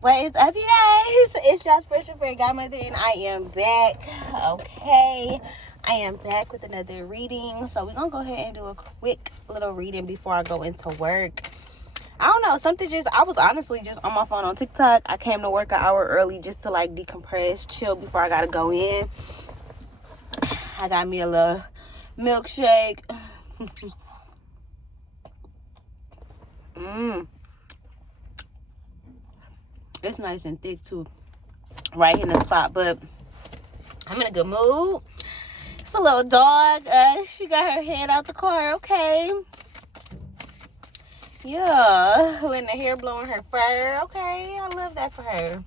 What is up, you guys? It's your spiritual friend Godmother, and I am back. Okay, I am back with another reading. So we're gonna go ahead and do a quick little reading before I go into work. I don't know, I was honestly just on my phone on TikTok. I came to work an hour early just to like decompress, chill before I gotta go in. I got me a little milkshake. It's nice and thick too, right in the spot. But I'm in a good mood. It's a little dog. She got her head out the car. Okay. Yeah, letting the hair blow in her fur. Okay, I love that for her.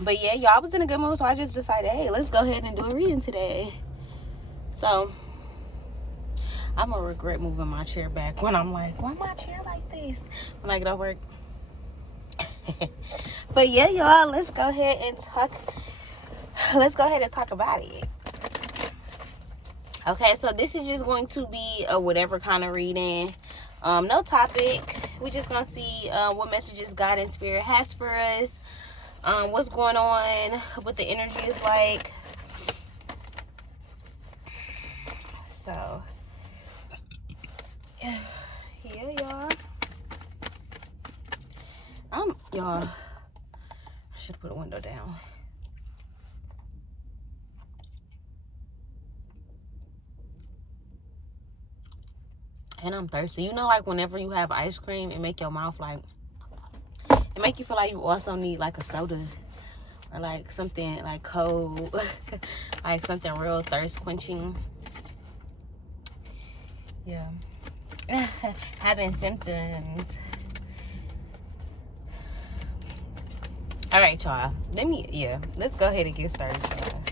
But yeah, y'all, I was in a good mood, so I just decided, hey, let's go ahead and do a reading today. So I'm gonna regret moving my chair back when I'm like, why my chair like this? When I get off work. But yeah, y'all, let's go ahead and talk about it. Okay, so this is just going to be a whatever kind of reading. No topic. We're just gonna see what messages God and Spirit has for us. What's going on, what the energy is like. So yeah, y'all. Y'all, I should put a window down. And I'm thirsty. You know, like whenever you have ice cream, it make your mouth like, it make you feel like you also need like a soda or like something like cold, like something real thirst quenching. Yeah. Having symptoms. All right, y'all. Let's go ahead and get started, y'all.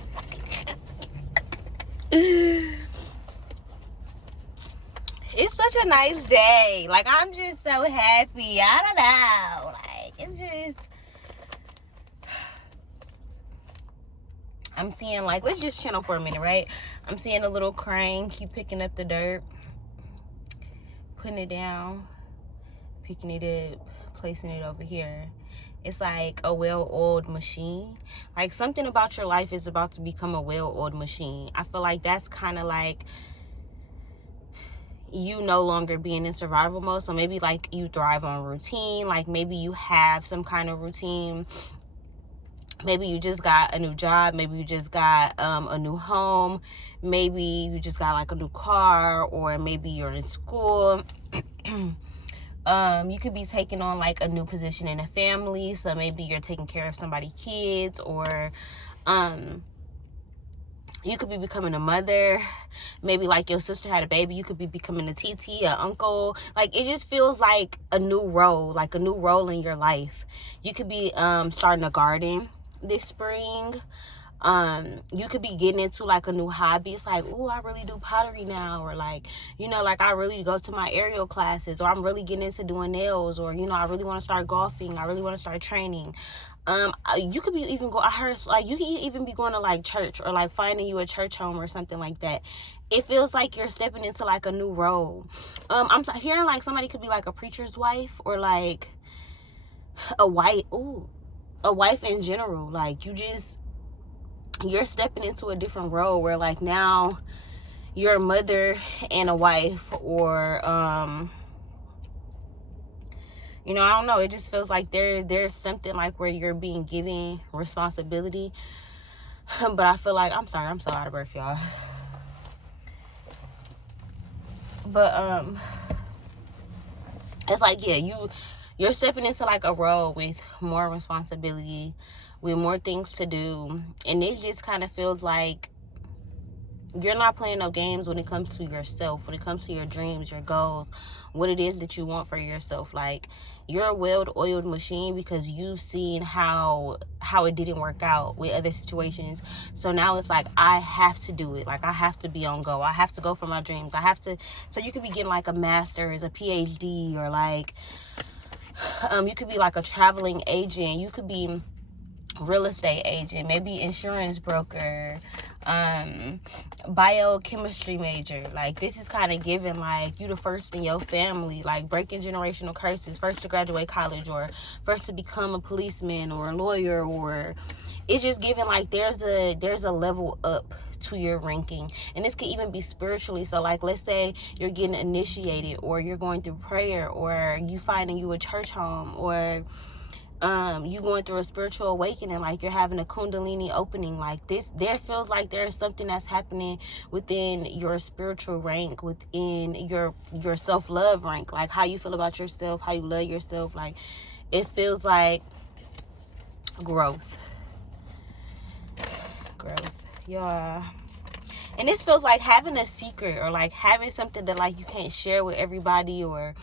It's such a nice day. Like, I'm just so happy. I don't know. Like, it's just, I'm seeing, like, let's just channel for a minute, right? I'm seeing a little crane keep picking up the dirt, putting it down, picking it up, placing it over here. It's like a well-oiled machine. Like, something about your life is about to become a well-oiled machine. I feel like that's kind of like you no longer being in survival mode. So maybe like you thrive on routine. Like maybe you have some kind of routine. Maybe you just got a new job. Maybe you just got a new home. Maybe you just got like a new car, or maybe you're in school. You could be taking on like a new position in a family. So maybe you're taking care of somebody's kids, or you could be becoming a mother. Maybe like your sister had a baby, you could be becoming a TT, an uncle. Like, it just feels like a new role, like a new role in your life. You could be starting a garden this spring. You could be getting into like a new hobby. It's like, oh, I really do pottery now, or like, you know, like I really go to my aerial classes, or I'm really getting into doing nails, or, you know, I really want to start golfing, I really want to start training. You could be even I heard like you could even be going to like church, or like finding you a church home or something like that. It feels like you're stepping into like a new role. I'm hearing like somebody could be like a preacher's wife, or like a wife in general. Like you're stepping into a different role where like now you're a mother and a wife, or you know, I don't know. It just feels like there's something like where you're being given responsibility. But I feel like, I'm sorry, I'm so out of breath, y'all. But it's like, yeah, you're stepping into like a role with more responsibility, with more things to do, and it just kind of feels like you're not playing no games when it comes to yourself, when it comes to your dreams, your goals, what it is that you want for yourself. Like, you're a well-oiled machine because you've seen how it didn't work out with other situations. So now it's like, I have to do it. Like, I have to be on go. I have to go for my dreams. I have to. So you could be getting like a master's, a PhD, or like you could be like a traveling agent. You could be real estate agent, maybe insurance broker, biochemistry major. Like, this is kind of giving like you the first in your family, like breaking generational curses, first to graduate college, or first to become a policeman or a lawyer, or it's just giving like there's a level up to your ranking. And this could even be spiritually. So like, let's say you're getting initiated, or you're going through prayer, or you finding you a church home, or you going through a spiritual awakening, like you're having a kundalini opening. Like this, there feels like there's something that's happening within your spiritual rank, within your self-love rank, like how you feel about yourself, how you love yourself. Like, it feels like growth. Yeah. And this feels like having a secret, or like having something that like you can't share with everybody, or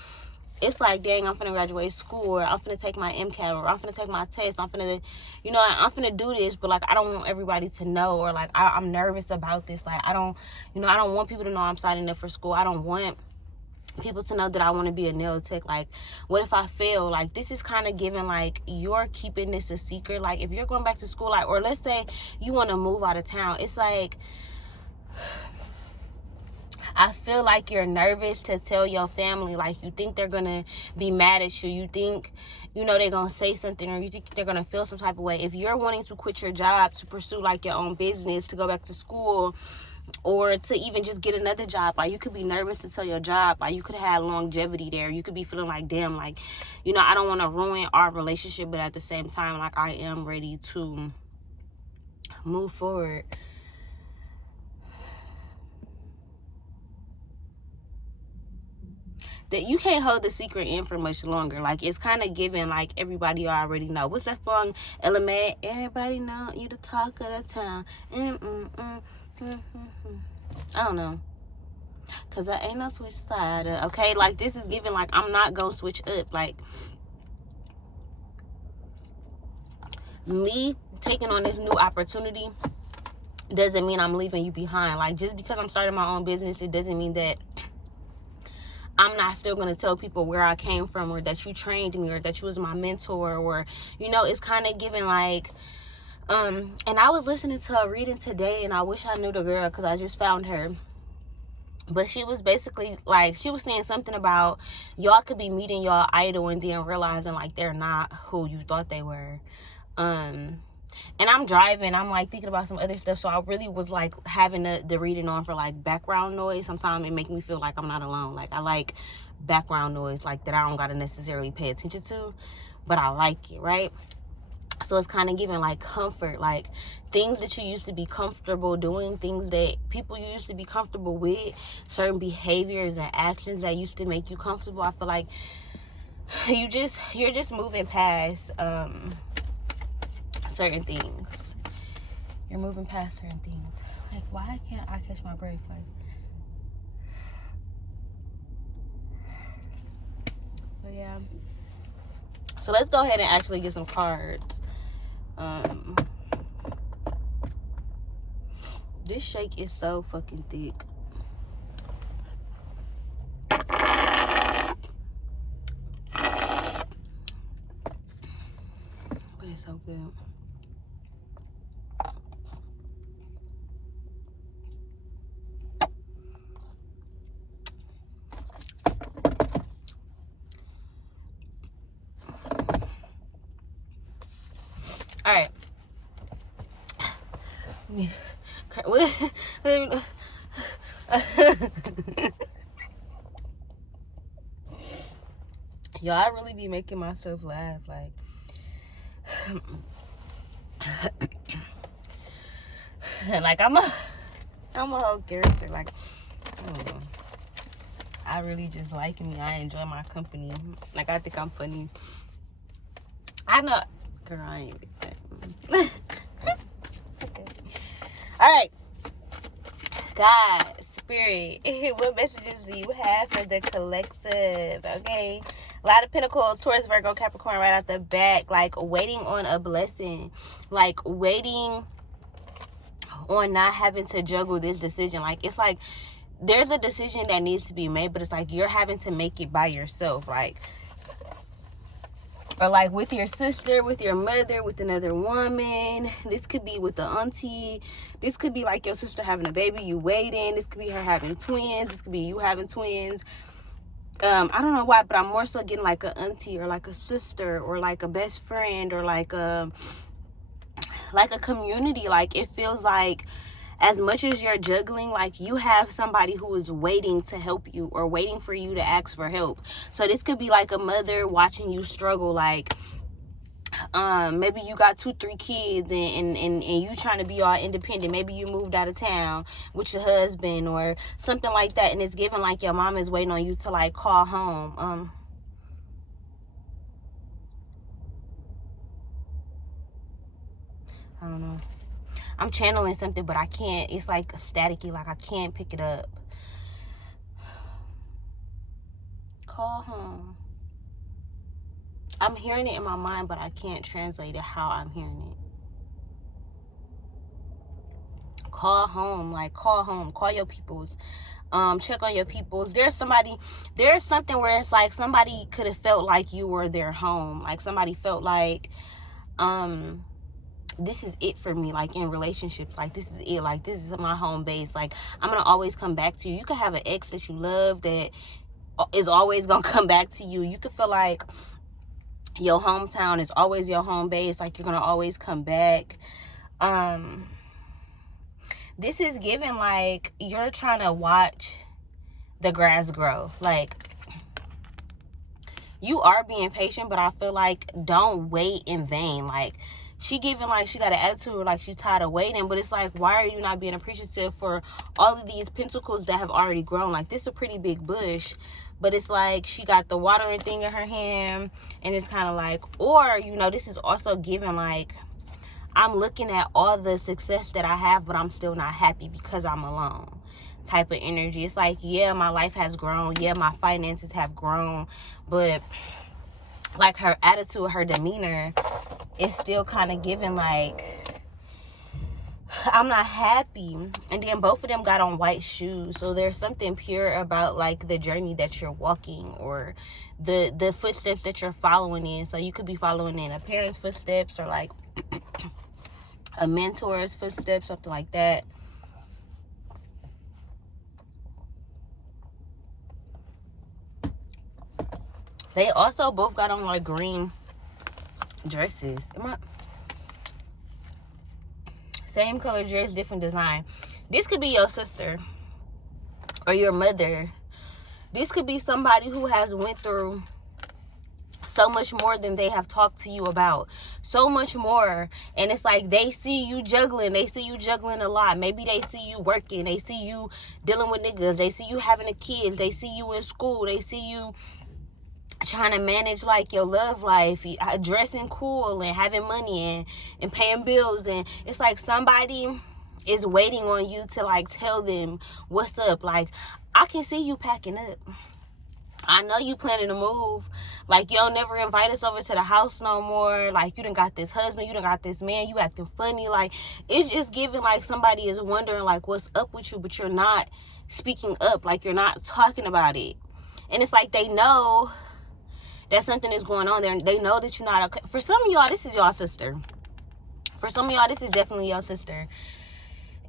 it's like, dang, I'm finna graduate school, or I'm finna take my MCAT, or I'm finna take my test, I'm finna, I'm finna do this, but like I don't want everybody to know, or like I'm nervous about this. Like, I don't want people to know I'm signing up for school. I don't want people to know that I want to be a nail tech. Like, what if I fail? Like, this is kind of giving like you're keeping this a secret. Like, if you're going back to school, like, or let's say you want to move out of town, it's like, I feel like you're nervous to tell your family. Like, you think they're gonna be mad at you, you think they're gonna say something, or you think they're gonna feel some type of way. If you're wanting to quit your job to pursue like your own business, to go back to school, or to even just get another job, like, you could be nervous to tell your job. Like, you could have longevity there. You could be feeling like, damn, like, I don't want to ruin our relationship, but at the same time, like, I am ready to move forward. That you can't hold the secret in for much longer. Like, it's kind of giving like everybody already know. What's that song, Element? Everybody know you the talk of the town. I don't know, because I ain't no switch side. Okay, like, this is giving like I'm not gonna switch up. Like, me taking on this new opportunity doesn't mean I'm leaving you behind. Like, just because I'm starting my own business, it doesn't mean that I'm not still going to tell people where I came from, or that you trained me, or that you was my mentor, or, it's kind of giving like, and I was listening to a reading today, and I wish I knew the girl, because I just found her. But she was basically like, she was saying something about y'all could be meeting y'all idol and then realizing like they're not who you thought they were. And I'm driving, I'm like thinking about some other stuff, so I really was like having the reading on for like background noise. Sometimes it makes me feel like I'm not alone. Like, I like background noise, like that I don't gotta necessarily pay attention to, but I like it, right? So it's kind of giving like comfort, like things that you used to be comfortable doing, things that people you used to be comfortable with, certain behaviors and actions that used to make you comfortable. I feel like you're just moving past certain things. You're moving past certain things. Like, why can't I catch my breath? Like, but yeah. So let's go ahead and actually get some cards. This shake is so fucking thick. But it's so good. All right. Yo, I really be making myself laugh. Like, like I'm a whole character. Like, I really just like me. I enjoy my company. Like, I think I'm funny. I know. Girl, I ain't. Okay. All right. God, Spirit, what messages do you have for the collective? Okay. A lot of Pentacles, Taurus, Virgo, Capricorn right out the back. Like, waiting on a blessing. Like, waiting on not having to juggle this decision. Like, it's like there's a decision that needs to be made, but it's like you're having to make it by yourself. Like, or like with your sister, with your mother, with another woman. This could be with the auntie. This could be like your sister having a baby, you waiting. This could be her having twins. This could be you having twins. I don't know why, but I'm more so getting like an auntie or like a sister or like a best friend or like a community. Like it feels like as much as you're juggling, like you have somebody who is waiting to help you or waiting for you to ask for help. So this could be like a mother watching you struggle. Like maybe you got 2-3 kids and you trying to be all independent. Maybe you moved out of town with your husband or something like that, and it's given like your mom is waiting on you to like call home. I don't know. I'm channeling something, but I can't. It's like staticky, like I can't pick it up. Call home. I'm hearing it in my mind, but I can't translate it how I'm hearing it. Call home, like call home. Call your peoples. Check on your peoples. There's something where it's like somebody could have felt like you were their home. Like somebody felt like, this is it for me, like in relationships, like this is it, like this is my home base, like I'm gonna always come back to you. You could have an ex that you love that is always gonna come back to you. You could feel like your hometown is always your home base, like you're gonna always come back. This is given like you're trying to watch the grass grow. Like you are being patient, but I feel like don't wait in vain. Like she giving like she got an attitude like she's tired of waiting, but it's like, why are you not being appreciative for all of these pentacles that have already grown? Like this is a pretty big bush, but it's like she got the watering thing in her hand, and it's kind of like, or you know, this is also giving like I'm looking at all the success that I have, but I'm still not happy because I'm alone type of energy. It's like, yeah, my life has grown, yeah, my finances have grown, but like her attitude, her demeanor is still kind of giving like I'm not happy. And then both of them got on white shoes, so there's something pure about like the journey that you're walking or the footsteps that you're following in. So you could be following in a parent's footsteps or like a mentor's footsteps, something like that. They also both got on like green dresses. Same color dress, different design. This could be your sister or your mother. This could be somebody who has went through so much more than they have talked to you about. So much more. And it's like they see you juggling. They see you juggling a lot. Maybe they see you working. They see you dealing with niggas. They see you having a kids. They see you in school. They see you trying to manage like your love life, dressing cool and having money and paying bills. And it's like somebody is waiting on you to like tell them what's up. Like, I can see you packing up. I know you planning to move. Like, you don't never invite us over to the house no more. Like, you done got this husband, you done got this man, you acting funny. Like, it's just giving like somebody is wondering like what's up with you, but you're not speaking up. Like, you're not talking about it. And it's like they know that something is going on there. They know that you're not okay. For some of y'all, this is y'all sister. For some of y'all, this is definitely your sister.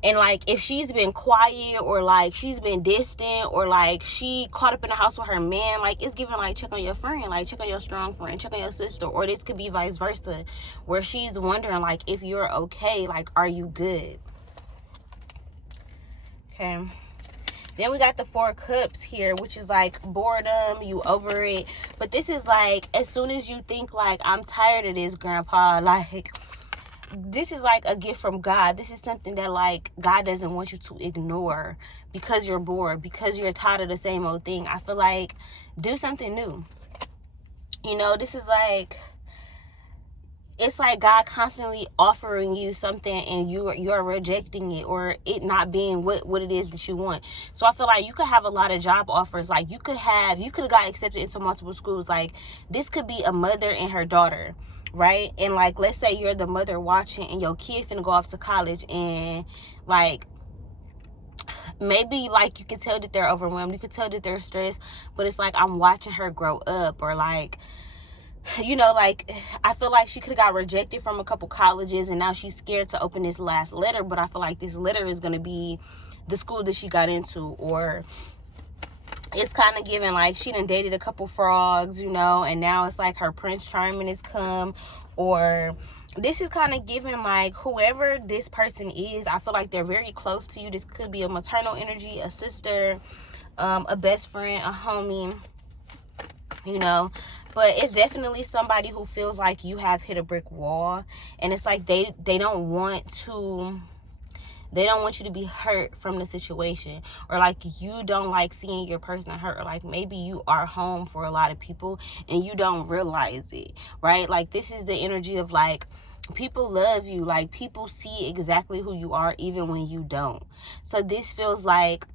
And like, if she's been quiet or like she's been distant or like she caught up in the house with her man, like it's giving like check on your friend, like check on your strong friend, check on your sister. Or this could be vice versa, where she's wondering like if you're okay, like are you good? Okay. Then we got the 4 cups here, which is like boredom, you over it. But this is like, as soon as you think like, I'm tired of this, grandpa, like, this is like a gift from God. This is something that like God doesn't want you to ignore because you're bored, because you're tired of the same old thing. I feel like do something new. You know, this is like, it's like God constantly offering you something and you're rejecting it, or it not being what it is that you want. So I feel like you could have a lot of job offers. Like you could have got accepted into multiple schools. Like this could be a mother and her daughter, right? And like, let's say you're the mother watching and your kid finna go off to college, and like maybe like you can tell that they're overwhelmed, you can tell that they're stressed, but it's like I'm watching her grow up, or like you know, like, I feel like she could have got rejected from a couple colleges, and now she's scared to open this last letter. But I feel like this letter is going to be the school that she got into. Or it's kind of giving like she done dated a couple frogs, you know, and now it's like her Prince Charming has come. Or this is kind of giving like whoever this person is, I feel like they're very close to you. This could be a maternal energy, a sister, a best friend, a homie, you know. But it's definitely somebody who feels like you have hit a brick wall, and it's like they don't want you to be hurt from the situation, or like you don't like seeing your person hurt, or like maybe you are home for a lot of people and you don't realize it, right? Like this is the energy of like people love you, like people see exactly who you are even when you don't. So this feels like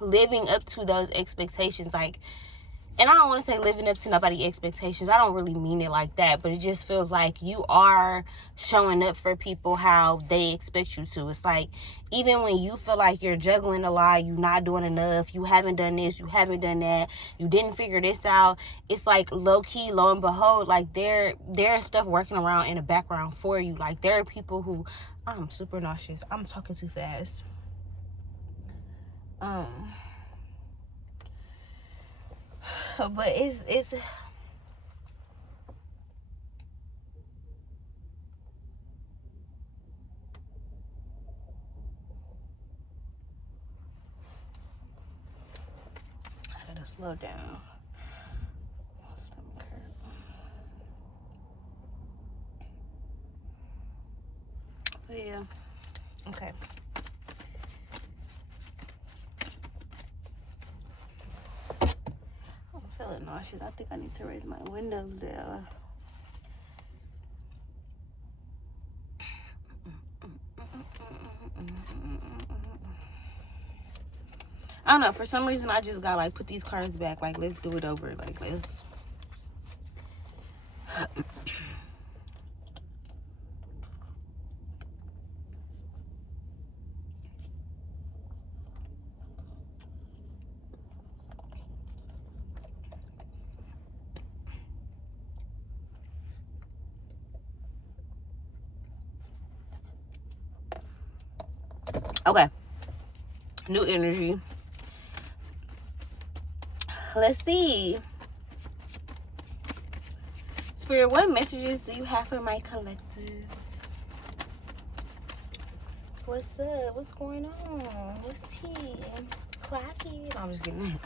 living up to those expectations, like, and I don't want to say living up to nobody's expectations. I don't really mean it like that, but it just feels like you are showing up for people how they expect you to. It's like, even when you feel like you're juggling a lot, you're not doing enough, you haven't done this, you haven't done that, you didn't figure this out, it's like low key, lo and behold, like there's stuff working around in the background for you. Like there are people who, I'm super nauseous. I'm talking too fast. But it's I gotta slow down. My stomach hurt. But yeah, okay. I'm feeling nauseous. I think I need to raise my windows down. I don't know, for some reason I just got like put these cards back, like let's do it over, like let's okay. New energy. Let's see. Spirit, what messages do you have for my collective? What's up? What's going on? What's tea? Clacky? No, I'm just kidding.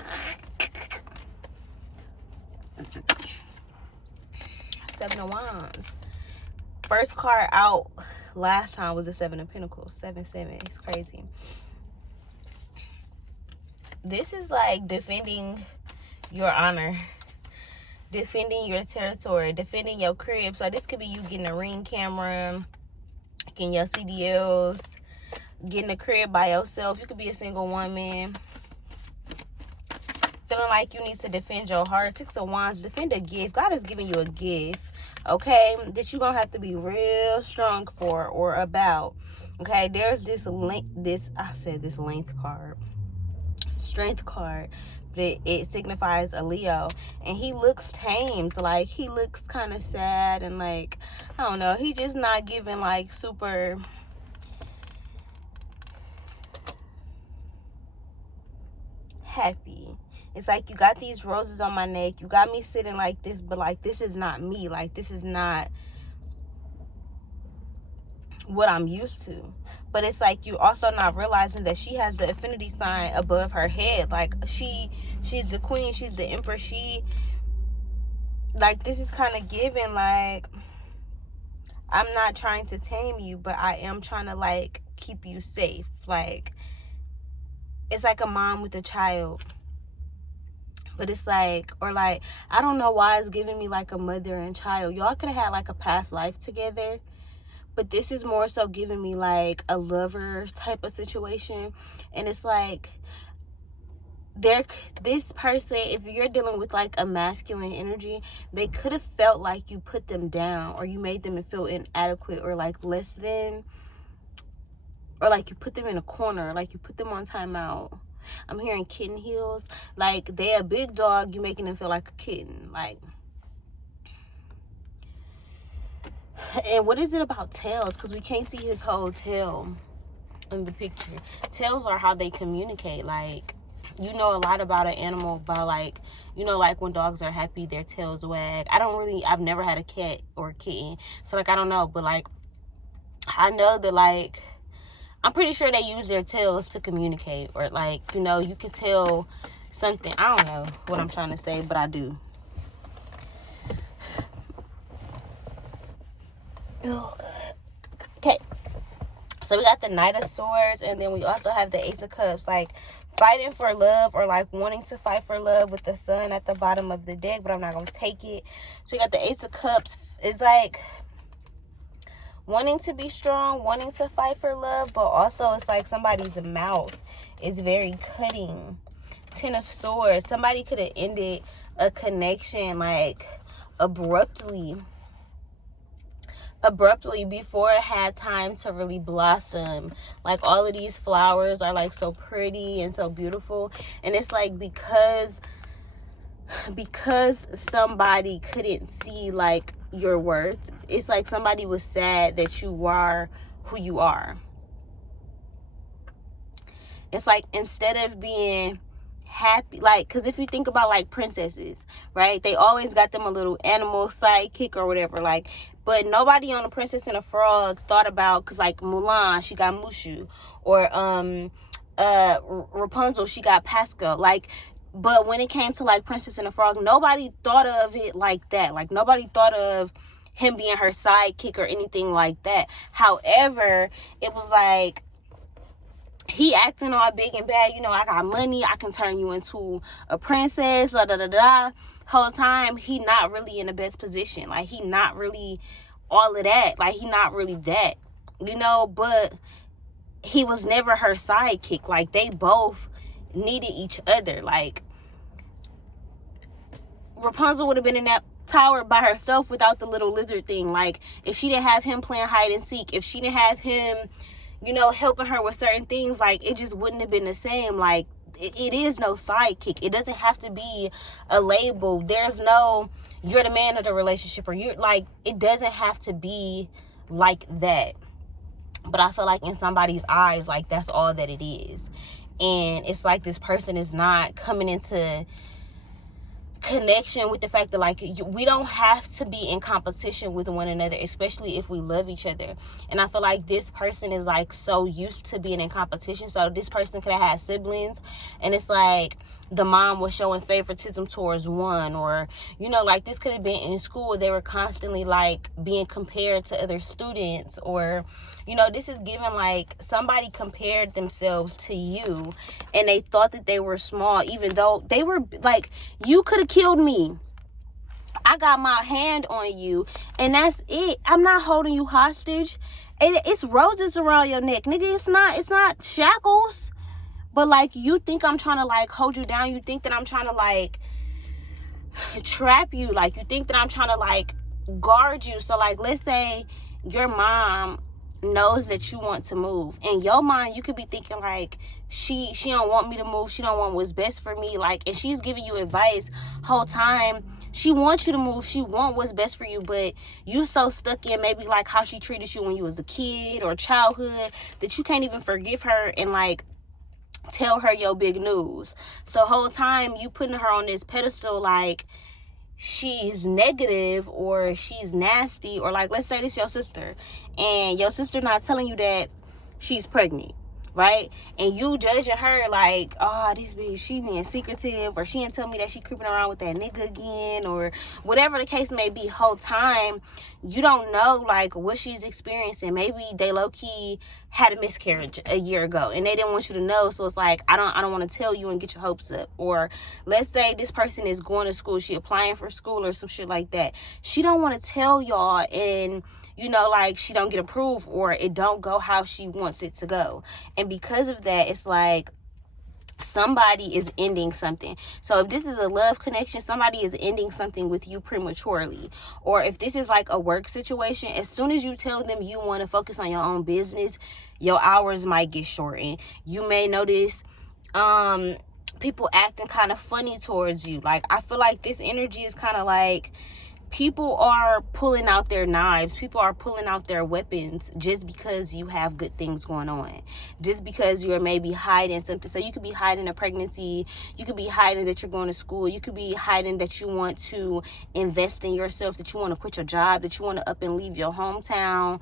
Seven of Wands. First card out last time was the Seven of Pentacles. 7-7. It's crazy. This is like defending your honor, defending your territory, defending your crib. So this could be you getting a Ring camera, getting your CDLs, getting a crib by yourself. You could be a single woman feeling like you need to defend your heart. 6 of Wands, defend a gift. God is giving you a gift, okay, that you're gonna have to be real strong for or about. Okay, there's this length, this length card, strength card, but it signifies a Leo, and he looks tamed. Like he looks kind of sad, and like, I don't know, he just not giving like super happy. It's like, you got these roses on my neck, you got me sitting like this, but like this is not me. Like this is not what I'm used to. But it's like you also not realizing that she has the affinity sign above her head. Like she's the queen, she's the empress. She, like, this is kind of giving like, I'm not trying to tame you, but I am trying to like keep you safe. Like it's like a mom with a child. But it's like, or like, I don't know why it's giving me like a mother and child. Y'all could have had like a past life together, but this is more so giving me like a lover type of situation. And it's like, this person, if you're dealing with like a masculine energy, they could have felt like you put them down, or you made them feel inadequate, or like less than, or like you put them in a corner, like you put them on timeout. I'm hearing kitten heels. Like they a big dog, you making them feel like a kitten. Like And what is it about tails? Because we can't see his whole tail in the picture. Tails are how they communicate. Like, you know a lot about an animal by, like, you know, like when dogs are happy, their tails wag. I've never had a cat or a kitten, so like I don't know, but like I know that, like, I'm pretty sure they use their tails to communicate, or like, you know, you can tell something. I don't know what I'm trying to say, but I do. Okay, so we got the Knight of Swords, and then we also have the Ace of Cups, like fighting for love, or like wanting to fight for love, with the Sun at the bottom of the deck, but I'm not gonna take it. So you got the Ace of Cups. It's like wanting to be strong, wanting to fight for love, but also it's like somebody's mouth is very cutting. Ten of Swords. Somebody could have ended a connection like abruptly before it had time to really blossom. Like, all of these flowers are like so pretty and so beautiful, and it's like because somebody couldn't see like your worth. It's like somebody was sad that you are who you are. It's like, instead of being happy, like, because if you think about like princesses, right, they always got them a little animal sidekick or whatever, like, but nobody on The Princess and the Frog thought about, because like Mulan, she got Mushu, or Rapunzel, she got Pascal, like. But when it came to like Princess and the Frog, nobody thought of it like that. Like, nobody thought of him being her sidekick or anything like that. However, it was like, he acting all big and bad, you know, I got money, I can turn you into a princess, da da da da. Whole time he not really in the best position. Like, he not really all of that. Like, he not really that, you know. But he was never her sidekick. Like, they both needed each other. Like, Rapunzel would have been in that tower by herself without the little lizard thing. Like, if she didn't have him playing hide and seek, if she didn't have him, you know, helping her with certain things, like, it just wouldn't have been the same. Like, it is no sidekick. It doesn't have to be a label. There's no, you're the man of the relationship, or you're like, it doesn't have to be like that. But I feel like in somebody's eyes, like, that's all that it is. And it's like this person is not coming into connection with the fact that, like, we don't have to be in competition with one another, especially if we love each other. And I feel like this person is like so used to being in competition. So this person could have had siblings, and it's like the mom was showing favoritism towards one, or, you know, like, this could have been in school, they were constantly like being compared to other students, or, you know, this is given like somebody compared themselves to you and they thought that they were small, even though they were like, you could have killed me, I got my hand on you, and that's it. I'm not holding you hostage. It's roses around your neck, nigga. It's not shackles. But like, you think I'm trying to like hold you down, you think that I'm trying to like trap you, like, you think that I'm trying to like guard you. So like, let's say your mom knows that you want to move. In your mind, you could be thinking like, she don't want me to move, she don't want what's best for me, like, and she's giving you advice whole time. She wants you to move, she want what's best for you, but you so stuck in maybe like how she treated you when you was a kid or childhood that you can't even forgive her and like tell her your big news. So whole time you putting her on this pedestal like she's negative or she's nasty, or like, let's say this your sister and your sister not telling you that she's pregnant, right? And you judging her like, oh, this bitch, she being secretive, or she didn't tell me that she creeping around with that nigga again, or whatever the case may be. Whole time you don't know like what she's experiencing. Maybe they low-key had a miscarriage a year ago and they didn't want you to know, so it's like, I don't want to tell you and get your hopes up. Or let's say this person is going to school, she applying for school or some shit like that, she don't want to tell y'all, and you know, like, she don't get approved, or it don't go how she wants it to go. And because of that, it's like somebody is ending something. So if this is a love connection, somebody is ending something with you prematurely. Or if this is like a work situation, as soon as you tell them you want to focus on your own business, your hours might get shortened. You may notice people acting kind of funny towards you. Like, I feel like this energy is kind of like people are pulling out their knives, people are pulling out their weapons just because you have good things going on, just because you're maybe hiding something. So you could be hiding a pregnancy, you could be hiding that you're going to school, you could be hiding that you want to invest in yourself, that you want to quit your job, that you want to up and leave your hometown.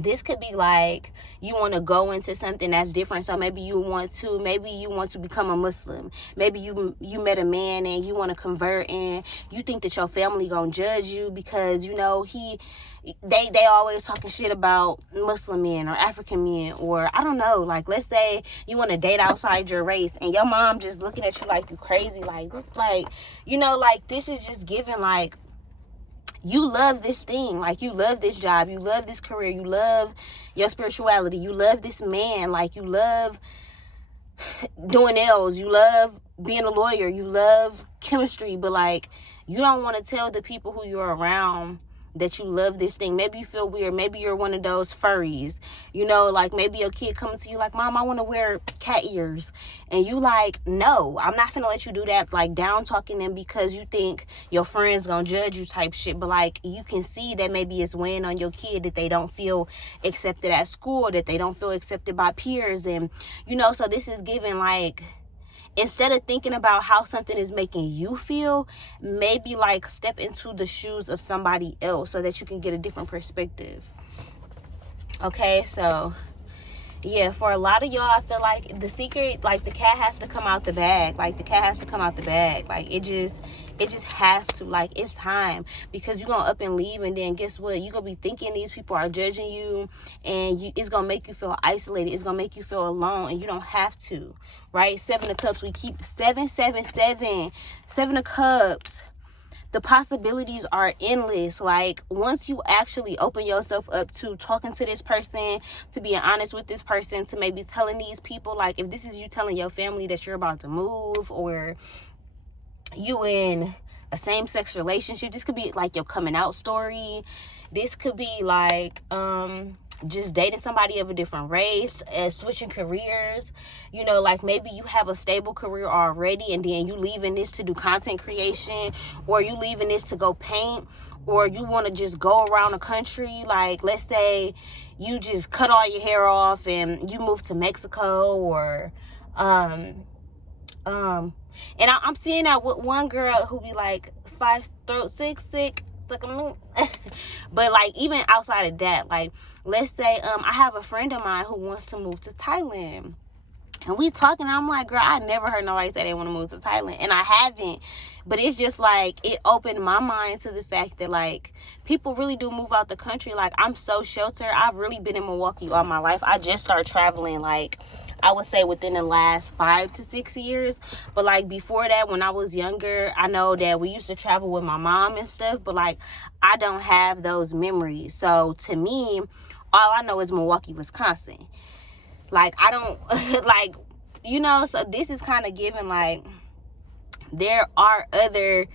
This could be like you want to go into something that's different. So maybe you want to become a Muslim. Maybe you met a man and you want to convert, and you think that your family gonna judge you because you know they always talking shit about Muslim men or African men, or I don't know, like let's say you want to date outside your race and your mom just looking at you like you crazy, like you know, like this is just giving like you love this thing, like you love this job, you love this career, you love your spirituality, you love this man, like you love doing nails, you love being a lawyer, you love chemistry, but like you don't want to tell the people who you're around that you love this thing. Maybe you feel weird. Maybe you're one of those furries, you know, like maybe your kid comes to you like, Mom, I want to wear cat ears, and you like, no, I'm not gonna let you do that, like down talking them because you think your friends gonna judge you type shit. But like you can see that maybe it's weighing on your kid, that they don't feel accepted at school, that they don't feel accepted by peers, and you know, so this is giving like, instead of thinking about how something is making you feel, maybe like step into the shoes of somebody else so that you can get a different perspective. Okay, so yeah, for a lot of y'all, I feel like the secret, like the cat has to come out the bag. Like the cat has to come out the bag. Like it just has to. Like it's time, because you're gonna up and leave, and then guess what? You're gonna be thinking these people are judging you, and it's gonna make you feel isolated. It's gonna make you feel alone, and you don't have to, right? 7 of Cups, we keep 7 of Cups. The possibilities are endless. Like once you actually open yourself up to talking to this person, to being honest with this person, to maybe telling these people, like if this is you telling your family that you're about to move, or you in a same-sex relationship, this could be like your coming out story. This could be like just dating somebody of a different race, switching careers, you know, like maybe you have a stable career already and then you leaving this to do content creation, or you leaving this to go paint, or you want to just go around the country. Like let's say you just cut all your hair off and you move to Mexico, or and I'm seeing that with one girl who be like 5'6", but like even outside of that, like let's say I have a friend of mine who wants to move to Thailand, and we talking, I'm like, girl, I never heard nobody say they want to move to Thailand, and I haven't, but it's just like it opened my mind to the fact that like people really do move out the country. Like I'm so sheltered. I've really been in Milwaukee all my life. I just started traveling like I would say within the last 5 to 6 years. But like before that, when I was younger, I know that we used to travel with my mom and stuff, but like I don't have those memories. So to me, all I know is Milwaukee, Wisconsin. Like I don't like, you know, so this is kind of giving like there are other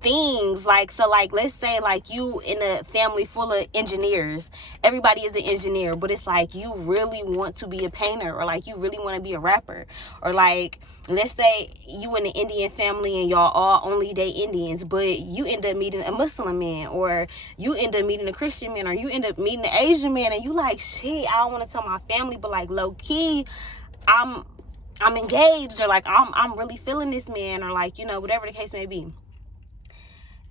things. Like so like let's say like you in a family full of engineers, everybody is an engineer, but it's like you really want to be a painter, or like you really want to be a rapper, or like let's say you in an Indian family and y'all all only date Indians, but you end up meeting a Muslim man, or you end up meeting a Christian man, or you end up meeting an Asian man, and you like, shit, I don't want to tell my family, but like low key I'm engaged, or like I'm really feeling this man, or like, you know, whatever the case may be.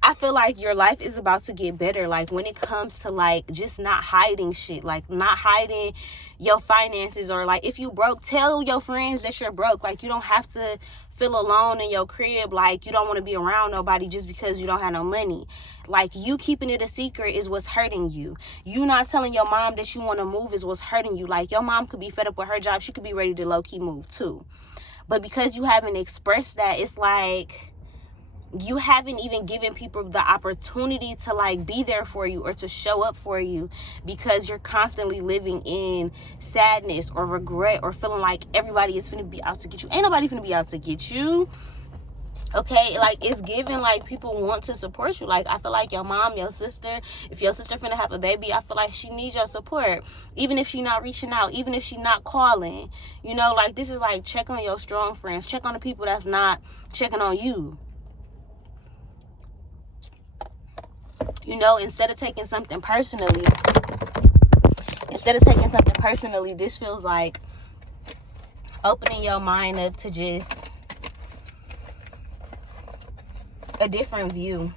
I feel like your life is about to get better. Like when it comes to like just not hiding shit, like not hiding your finances, or like if you broke, tell your friends that you're broke. Like you don't have to feel alone in your crib. Like you don't want to be around nobody just because you don't have no money. Like you keeping it a secret is what's hurting you. You not telling your mom that you want to move is what's hurting you. Like your mom could be fed up with her job. She could be ready to low-key move too. But because you haven't expressed that, it's like you haven't even given people the opportunity to like be there for you or to show up for you, because you're constantly living in sadness or regret, or feeling like everybody is finna be out to get you. Ain't nobody finna be out to get you. Okay, like it's giving like people want to support you. Like I feel like your mom, your sister, if your sister finna have a baby, I feel like she needs your support, even if she not reaching out, even if she not calling, you know. Like this is like, check on your strong friends, check on the people that's not checking on you. You know, instead of taking something personally, this feels like opening your mind up to just a different view,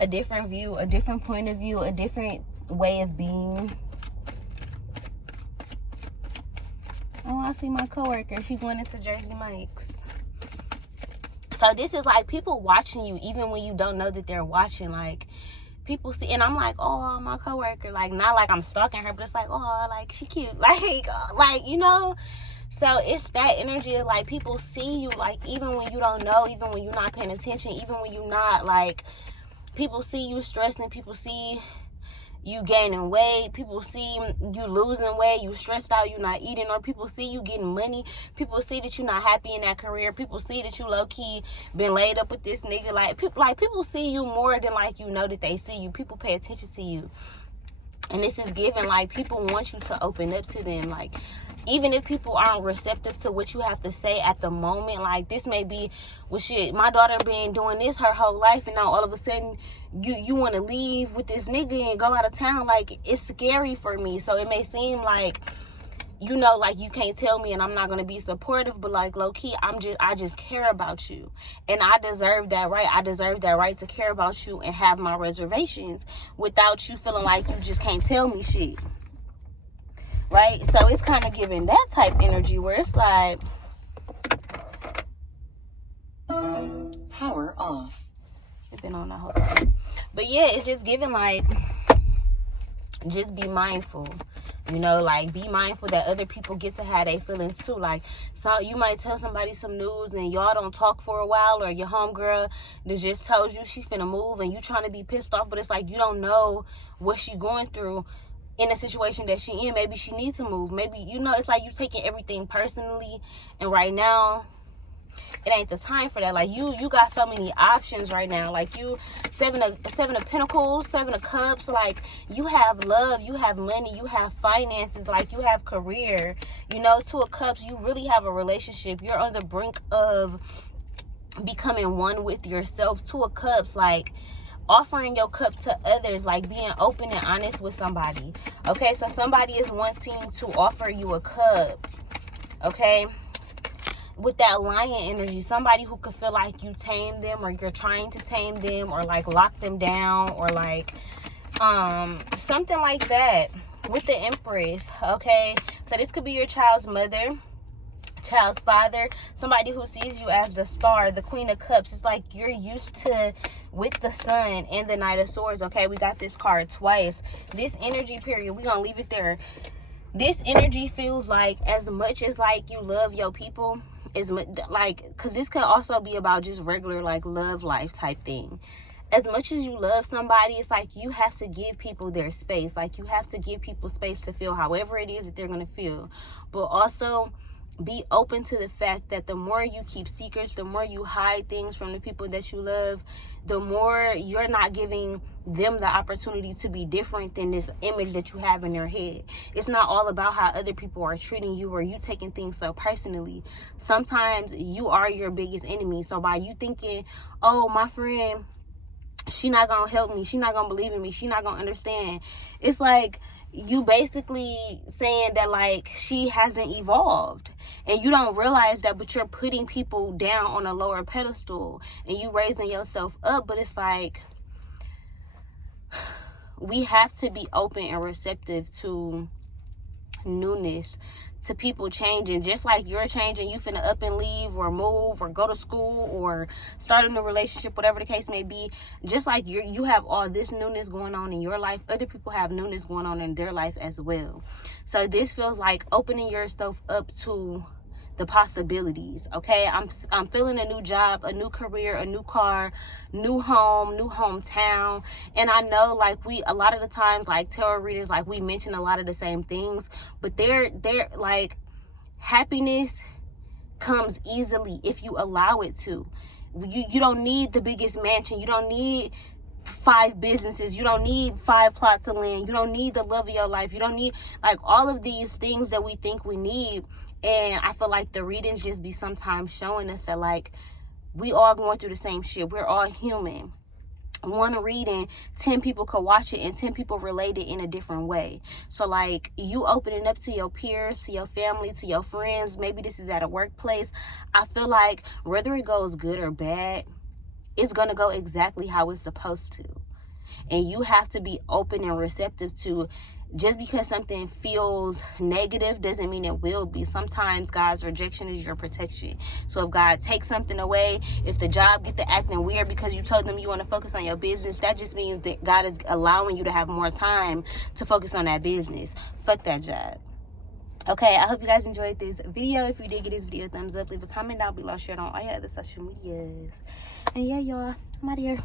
a different point of view, a different way of being. Oh, I see my coworker. She's going into Jersey Mike's. So this is like people watching you even when you don't know that they're watching. Like, people see, and I'm like, oh, my coworker. Like, not like I'm stalking her, but it's like, oh, like, she cute. Like, you know? So it's that energy of, like, people see you, like, even when you don't know, even when you're not paying attention, even when you're not, like, people see you stressing, people see you gaining weight, people see you losing weight, you stressed out, you not eating, or people see you getting money, people see that you're not happy in that career, people see that you low-key been laid up with this nigga. Like, people see you more than, like, you know that they see you. People pay attention to you. And this is given, like, people want you to open up to them. Like, even if people aren't receptive to what you have to say at the moment, like, this may be, well, shit, my daughter been doing this her whole life, and now all of a sudden you want to leave with this nigga and go out of town. Like, it's scary for me. So it may seem like, you know, like, you can't tell me and I'm not going to be supportive, but, like, low-key, I just care about you, and I deserve that right. I deserve that right to care about you and have my reservations without you feeling like you just can't tell me shit, right? So it's kind of giving that type energy where it's like, power off. It's been on the whole time. But yeah, it's just giving, like, just be mindful. You know, like, be mindful that other people get to have their feelings too. Like, so you might tell somebody some news and y'all don't talk for a while, or your homegirl that just told you she finna move and you trying to be pissed off, but it's like you don't know what she going through in the situation that she in. Maybe she needs to move. Maybe, you know, it's like you taking everything personally, and right now it ain't the time for that. Like, you got so many options right now. Like, you seven of pentacles, 7 of cups. Like, you have love, you have money, you have finances, like, you have career. You know, 2 of cups, you really have a relationship. You're on the brink of becoming one with yourself. 2 of cups, like, offering your cup to others, like being open and honest with somebody. Okay, so somebody is wanting to offer you a cup. Okay, with that lion energy, somebody who could feel like you tame them, or you're trying to tame them, or like lock them down, or like something like that. With the Empress, okay, so this could be your child's mother, child's father, somebody who sees you as the star, the Queen of Cups. It's like you're used to with the Sun and the Knight of Swords. Okay, we got this card twice. This energy period, we're gonna leave it there. This energy feels like, as much as like you love your people, is like, because this could also be about just regular, like, love life type thing. As much as you love somebody, it's like you have to give people their space. Like, you have to give people space to feel however it is that they're going to feel. But also be open to the fact that the more you keep secrets, the more you hide things from the people that you love, the more you're not giving them the opportunity to be different than this image that you have in their head. It's not all about how other people are treating you, or you taking things so personally. Sometimes you are your biggest enemy. So by you thinking, oh, my friend, she not gonna help me, she not gonna believe in me, she not gonna understand, it's like you basically saying that, like, she hasn't evolved, and you don't realize that, but you're putting people down on a lower pedestal and you raising yourself up. But it's like, we have to be open and receptive to newness, to people changing. Just like you're changing, you finna up and leave, or move, or go to school, or start a new relationship, whatever the case may be. Just like you have all this newness going on in your life, other people have newness going on in their life as well. So this feels like opening yourself up to the possibilities. Okay, I'm feeling a new job, a new career, a new car, new home, new hometown. And I know, like, a lot of the times, like, tarot readers, like, we mention a lot of the same things, but they're like, happiness comes easily if you allow it to. You don't need the biggest mansion, you don't need 5 businesses, you don't need 5 plots of land, you don't need the love of your life, you don't need, like, all of these things that we think we need. And I feel like the readings just be sometimes showing us that, like, we all going through the same shit. We're all human. one reading, 10 people could watch it and 10 people relate it in a different way. So like you opening up to your peers, to your family, to your friends, maybe this is at a workplace. I feel like whether it goes good or bad, it's going to go exactly how it's supposed to. And you have to be open and receptive to, just because something feels negative doesn't mean it will be. Sometimes God's rejection is your protection. So if God takes something away, if the job get to acting weird because you told them you want to focus on your business, that just means that God is allowing you to have more time to focus on that business. Fuck that job. Okay, I hope you guys enjoyed this video. If you did, give this video a thumbs up, leave a comment down below, share it on all your other social medias. And yeah, y'all, I'm out of here.